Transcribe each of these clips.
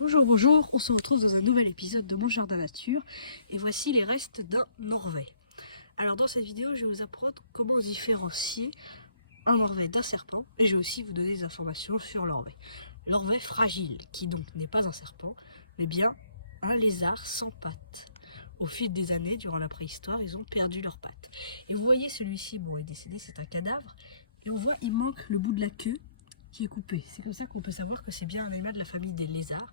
Bonjour, bonjour, on se retrouve dans un nouvel épisode de Mon Jardin Nature et voici les restes d'un orvet. Alors dans cette vidéo, je vais vous apprendre comment différencier un orvet d'un serpent et je vais aussi vous donner des informations sur l'orvet. L'orvet fragile, qui donc n'est pas un serpent, mais bien un lézard sans pattes. Au fil des années, durant la préhistoire, ils ont perdu leurs pattes. Et vous voyez celui-ci, bon, est décédé, c'est un cadavre, et on voit il manque le bout de la queue qui est coupé. C'est comme ça qu'on peut savoir que c'est bien un animal de la famille des lézards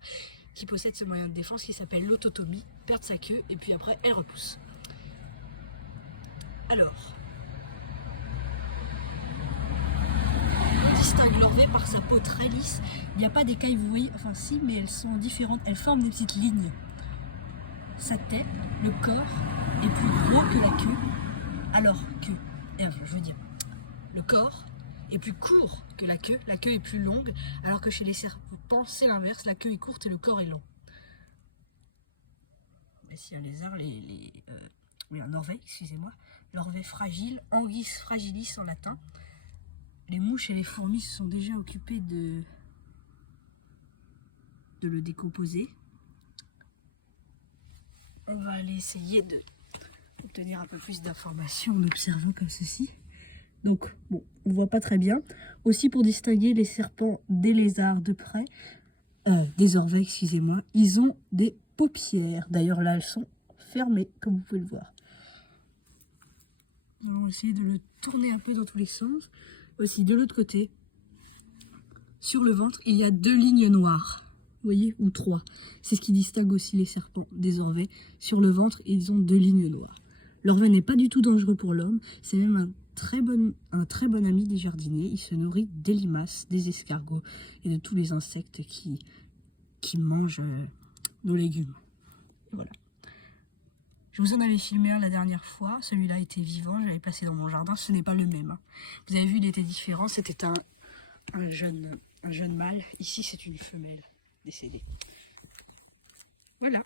qui possède ce moyen de défense qui s'appelle l'autotomie, perdre sa queue et puis après elle repousse. Alors, on distingue l'orvet par sa peau très lisse. Il n'y a pas d'écailles, vous voyez, enfin si, mais elles sont différentes, elles forment des petites lignes. Sa tête, le corps est plus gros que la queue, alors que, je veux dire, le corps est plus court que la queue est plus longue, alors que chez les serpents, c'est l'inverse, la queue est courte et le corps est long. Mais si un lézard, oui, un orvet, excusez-moi, l'orvet fragile, Anguis fragilis en latin. Les mouches et les fourmis se sont déjà occupées de le décomposer. On va aller essayer d'obtenir un peu plus d'informations en observant comme ceci. Donc, bon, on voit pas très bien. Aussi, pour distinguer les serpents des lézards de près, des orvets, excusez-moi, ils ont des paupières. D'ailleurs, là, elles sont fermées, comme vous pouvez le voir. On va essayer de le tourner un peu dans tous les sens. Aussi, de l'autre côté, sur le ventre, il y a 2 lignes noires. Vous voyez, ou 3. C'est ce qui distingue aussi les serpents des orvets. Sur le ventre, ils ont 2 lignes noires. L'orvet n'est pas du tout dangereux pour l'homme. C'est même un très bon ami des jardiniers. Il se nourrit des limaces, des escargots et de tous les insectes qui mangent nos légumes. Et voilà. Je vous en avais filmé un la dernière fois. Celui-là était vivant. Je l'avais placé dans mon jardin. Ce n'est pas le même. Vous avez vu, il était différent. C'était un jeune mâle. Ici, c'est une femelle décédée. Voilà.